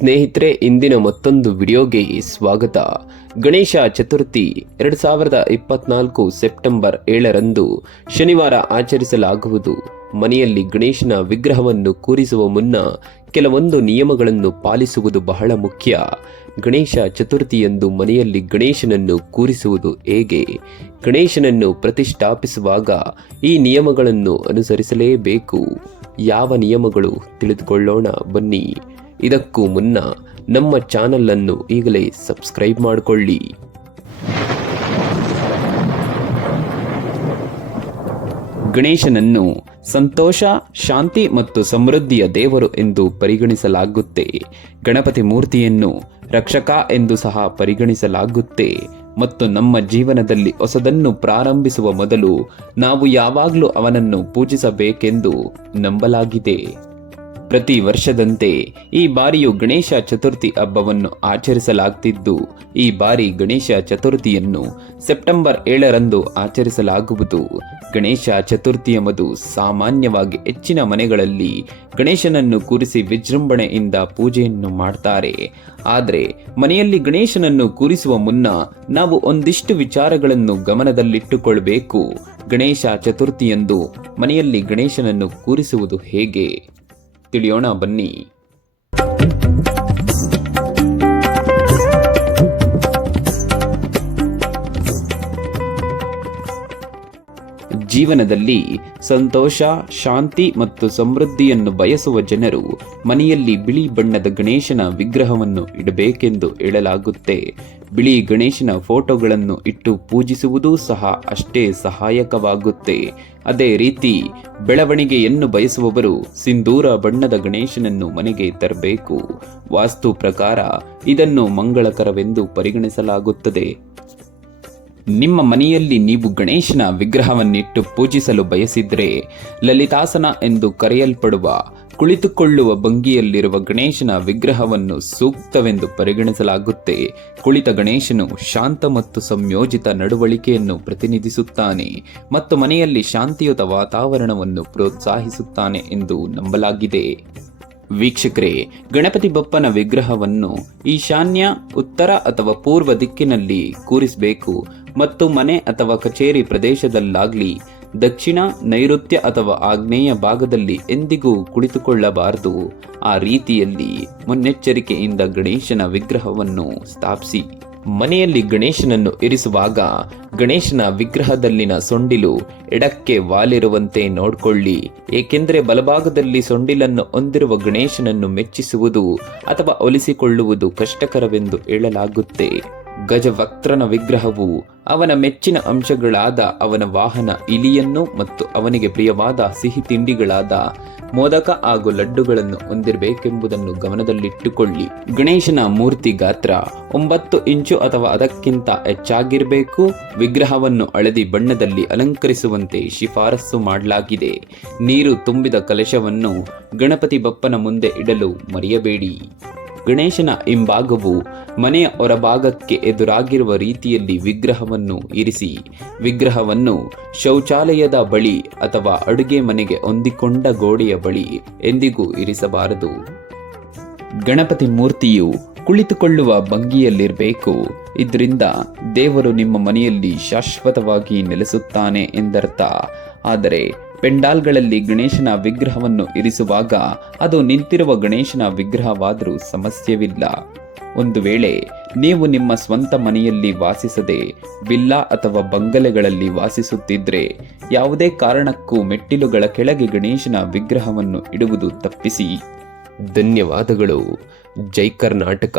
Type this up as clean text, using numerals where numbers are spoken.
ಸ್ನೇಹಿತರೆ, ಇಂದಿನ ಮತ್ತೊಂದು ವಿಡಿಯೋಗೆ ಸ್ವಾಗತ. ಗಣೇಶ ಚತುರ್ಥಿ 2024 ಸೆಪ್ಟೆಂಬರ್ 7ರಂದು ಶನಿವಾರ ಆಚರಿಸಲಾಗುವುದು. ಮನೆಯಲ್ಲಿ ಗಣೇಶನ ವಿಗ್ರಹವನ್ನು ಕೂರಿಸುವ ಮುನ್ನ ಕೆಲವೊಂದು ನಿಯಮಗಳನ್ನು ಪಾಲಿಸುವುದು ಬಹಳ ಮುಖ್ಯ. ಗಣೇಶ ಚತುರ್ಥಿಯಂದು ಮನೆಯಲ್ಲಿ ಗಣೇಶನನ್ನು ಕೂರಿಸುವುದು ಹೇಗೆ? ಗಣೇಶನನ್ನು ಪ್ರತಿಷ್ಠಾಪಿಸುವಾಗ ಈ ನಿಯಮಗಳನ್ನು ಅನುಸರಿಸಲೇಬೇಕು. ಯಾವ ನಿಯಮಗಳು ತಿಳಿದುಕೊಳ್ಳೋಣ ಬನ್ನಿ. ಇದಕ್ಕೂ ಮುನ್ನ ನಮ್ಮ ಚಾನಲ್ ಅನ್ನು ಈಗಲೇ ಸಬ್ಸ್ಕ್ರೈಬ್ ಮಾಡಿಕೊಳ್ಳಿ. ಗಣೇಶನನ್ನು ಸಂತೋಷ, ಶಾಂತಿ ಮತ್ತು ಸಮೃದ್ಧಿಯ ದೇವರು ಎಂದು ಪರಿಗಣಿಸಲಾಗುತ್ತೆ. ಗಣಪತಿ ಮೂರ್ತಿಯನ್ನು ರಕ್ಷಕ ಎಂದು ಸಹ ಪರಿಗಣಿಸಲಾಗುತ್ತೆ. ಮತ್ತು ನಮ್ಮ ಜೀವನದಲ್ಲಿ ಹೊಸದನ್ನು ಪ್ರಾರಂಭಿಸುವ ಮೊದಲು ನಾವು ಯಾವಾಗಲೂ ಅವನನ್ನು ಪೂಜಿಸಬೇಕೆಂದು ನಂಬಲಾಗಿದೆ. ಪ್ರತಿ ವರ್ಷದಂತೆ ಈ ಬಾರಿಯೂ ಗಣೇಶ ಚತುರ್ಥಿ ಹಬ್ಬವನ್ನು ಆಚರಿಸಲಾಗುತ್ತಿದ್ದು, ಈ ಬಾರಿ ಗಣೇಶ ಚತುರ್ಥಿಯನ್ನು ಸೆಪ್ಟೆಂಬರ್ 7ರಂದು ಆಚರಿಸಲಾಗುವುದು. ಗಣೇಶ ಚತುರ್ಥಿಯಂದು ಸಾಮಾನ್ಯವಾಗಿ ಹೆಚ್ಚಿನ ಮನೆಗಳಲ್ಲಿ ಗಣೇಶನನ್ನು ಕೂರಿಸಿ ವಿಜೃಂಭಣೆಯಿಂದ ಪೂಜೆಯನ್ನು ಮಾಡ್ತಾರೆ. ಆದರೆ ಮನೆಯಲ್ಲಿ ಗಣೇಶನನ್ನು ಕೂರಿಸುವ ಮುನ್ನ ನಾವು ಒಂದಿಷ್ಟು ವಿಚಾರಗಳನ್ನು ಗಮನದಲ್ಲಿಟ್ಟುಕೊಳ್ಳಬೇಕು. ಗಣೇಶ ಚತುರ್ಥಿಯಂದು ಮನೆಯಲ್ಲಿ ಗಣೇಶನನ್ನು ಕೂರಿಸುವುದು ಹೇಗೆ ತಿಳಿಯೋಣ ಬನ್ನಿ. ಜೀವನದಲ್ಲಿ ಸಂತೋಷ, ಶಾಂತಿ ಮತ್ತು ಸಮೃದ್ಧಿಯನ್ನು ಬಯಸುವ ಜನರು ಮನೆಯಲ್ಲಿ ಬಿಳಿ ಬಣ್ಣದ ಗಣೇಶನ ವಿಗ್ರಹವನ್ನು ಇಡಬೇಕೆಂದು ಹೇಳಲಾಗುತ್ತೆ. ಬಿಳಿ ಗಣೇಶನ ಫೋಟೋಗಳನ್ನು ಇಟ್ಟು ಪೂಜಿಸುವುದೂ ಸಹ ಅಷ್ಟೇ ಸಹಾಯಕವಾಗುತ್ತೆ. ಅದೇ ರೀತಿ ಬೆಳವಣಿಗೆಯನ್ನು ಬಯಸುವವರು ಸಿಂಧೂರ ಬಣ್ಣದ ಗಣೇಶನನ್ನು ಮನೆಗೆ ತರಬೇಕು. ವಾಸ್ತು ಪ್ರಕಾರ ಇದನ್ನು ಮಂಗಳಕರವೆಂದು ಪರಿಗಣಿಸಲಾಗುತ್ತದೆ. ನಿಮ್ಮ ಮನೆಯಲ್ಲಿ ನೀವು ಗಣೇಶನ ವಿಗ್ರಹವನ್ನಿಟ್ಟು ಪೂಜಿಸಲು ಬಯಸಿದ್ರೆ ಲಲಿತಾಸನ ಎಂದು ಕರೆಯಲ್ಪಡುವ ಕುಳಿತುಕೊಳ್ಳುವ ಭಂಗಿಯಲ್ಲಿರುವ ಗಣೇಶನ ವಿಗ್ರಹವನ್ನು ಸೂಕ್ತವೆಂದು ಪರಿಗಣಿಸಲಾಗುತ್ತೆ. ಕುಳಿತ ಗಣೇಶನು ಶಾಂತ ಮತ್ತು ಸಂಯೋಜಿತ ನಡವಳಿಕೆಯನ್ನು ಪ್ರತಿನಿಧಿಸುತ್ತಾನೆ ಮತ್ತು ಮನೆಯಲ್ಲಿ ಶಾಂತಿಯುತ ವಾತಾವರಣವನ್ನು ಪ್ರೋತ್ಸಾಹಿಸುತ್ತಾನೆ ಎಂದು ನಂಬಲಾಗಿದೆ. ವೀಕ್ಷಕರೇ, ಗಣಪತಿ ಬಪ್ಪನ ವಿಗ್ರಹವನ್ನು ಈಶಾನ್ಯ, ಉತ್ತರ ಅಥವಾ ಪೂರ್ವ ದಿಕ್ಕಿನಲ್ಲಿ ಕೂರಿಸಬೇಕು ಮತ್ತು ಮನೆ ಅಥವಾ ಕಚೇರಿ ಪ್ರದೇಶದಲ್ಲಾಗ್ಲಿ ದಕ್ಷಿಣ, ನೈಋತ್ಯ ಅಥವಾ ಆಗ್ನೇಯ ಭಾಗದಲ್ಲಿ ಎಂದಿಗೂ ಕುಳಿತುಕೊಳ್ಳಬಾರದು. ಆ ರೀತಿಯಲ್ಲಿ ಮುನ್ನೆಚ್ಚರಿಕೆಯಿಂದ ಗಣೇಶನ ವಿಗ್ರಹವನ್ನು ಸ್ಥಾಪಿಸಿ. ಮನೆಯಲ್ಲಿ ಗಣೇಶನನ್ನು ಇರಿಸುವಾಗ ಗಣೇಶನ ವಿಗ್ರಹದಲ್ಲಿನ ಸೊಂಡಿಲು ಎಡಕ್ಕೆ ವಾಲಿರುವಂತೆ ನೋಡಿಕೊಳ್ಳಿ. ಏಕೆಂದರೆ ಬಲಭಾಗದಲ್ಲಿ ಸೊಂಡಿಲನ್ನು ಹೊಂದಿರುವ ಗಣೇಶನನ್ನು ಮೆಚ್ಚಿಸುವುದು ಅಥವಾ ಒಲಿಸಿಕೊಳ್ಳುವುದು ಕಷ್ಟಕರವೆಂದು ಹೇಳಲಾಗುತ್ತೆ. ಗಜವಕ್ತ್ರನ ವಿಗ್ರಹವು ಅವನ ಮೆಚ್ಚಿನ ಅಂಶಗಳಾದ ಅವನ ವಾಹನ ಇಲಿಯನ್ನು ಮತ್ತು ಅವನಿಗೆ ಪ್ರಿಯವಾದ ಸಿಹಿ ತಿಂಡಿಗಳಾದ ಮೋದಕ ಹಾಗೂ ಲಡ್ಡುಗಳನ್ನು ಹೊಂದಿರಬೇಕೆಂಬುದನ್ನು ಗಮನದಲ್ಲಿಟ್ಟುಕೊಳ್ಳಿ. ಗಣೇಶನ ಮೂರ್ತಿ ಗಾತ್ರ 9 ಇಂಚು ಅಥವಾ ಅದಕ್ಕಿಂತ ಹೆಚ್ಚಾಗಿರಬೇಕು. ವಿಗ್ರಹವನ್ನು ಹಳದಿ ಬಣ್ಣದಲ್ಲಿ ಅಲಂಕರಿಸುವಂತೆ ಶಿಫಾರಸು ಮಾಡಲಾಗಿದೆ. ನೀರು ತುಂಬಿದ ಕಲಶವನ್ನು ಗಣಪತಿ ಬಪ್ಪನ ಮುಂದೆ ಇಡಲು ಮರೆಯಬೇಡಿ. ಗಣೇಶನ ಹಿಂಭಾಗವು ಮನೆಯ ಹೊರಭಾಗಕ್ಕೆ ಎದುರಾಗಿರುವ ರೀತಿಯಲ್ಲಿ ವಿಗ್ರಹವನ್ನು ಇರಿಸಿ. ವಿಗ್ರಹವನ್ನು ಶೌಚಾಲಯದ ಬಳಿ ಅಥವಾ ಅಡುಗೆ ಮನೆಗೆ ಹೊಂದಿಕೊಂಡ ಗೋಡೆಯ ಬಳಿ ಎಂದಿಗೂ ಇರಿಸಬಾರದು. ಗಣಪತಿ ಮೂರ್ತಿಯು ಕುಳಿತುಕೊಳ್ಳುವ ಭಂಗಿಯಲ್ಲಿರಬೇಕು. ಇದರಿಂದ ದೇವರು ನಿಮ್ಮ ಮನೆಯಲ್ಲಿ ಶಾಶ್ವತವಾಗಿ ನೆಲೆಸುತ್ತಾನೆ ಎಂದರ್ಥ. ಆದರೆ ಪೆಂಡಾಲ್ಗಳಲ್ಲಿ ಗಣೇಶನ ವಿಗ್ರಹವನ್ನು ಇರಿಸುವಾಗ ಅದು ನಿಂತಿರುವ ಗಣೇಶನ ವಿಗ್ರಹವಾದರೂ ಸಮಸ್ಯೆವಿಲ್ಲ. ಒಂದು ವೇಳೆ ನೀವು ನಿಮ್ಮ ಸ್ವಂತ ಮನೆಯಲ್ಲಿ ವಾಸಿಸದೆ ವಿಲ್ಲಾ ಅಥವಾ ಬಂಗಲೆಗಳಲ್ಲಿ ವಾಸಿಸುತ್ತಿದ್ರೆ ಯಾವುದೇ ಕಾರಣಕ್ಕೂ ಮೆಟ್ಟಿಲುಗಳ ಕೆಳಗೆ ಗಣೇಶನ ವಿಗ್ರಹವನ್ನು ಇಡುವುದು ತಪ್ಪಿಸಿ. ಧನ್ಯವಾದಗಳು. ಜೈ ಕರ್ನಾಟಕ.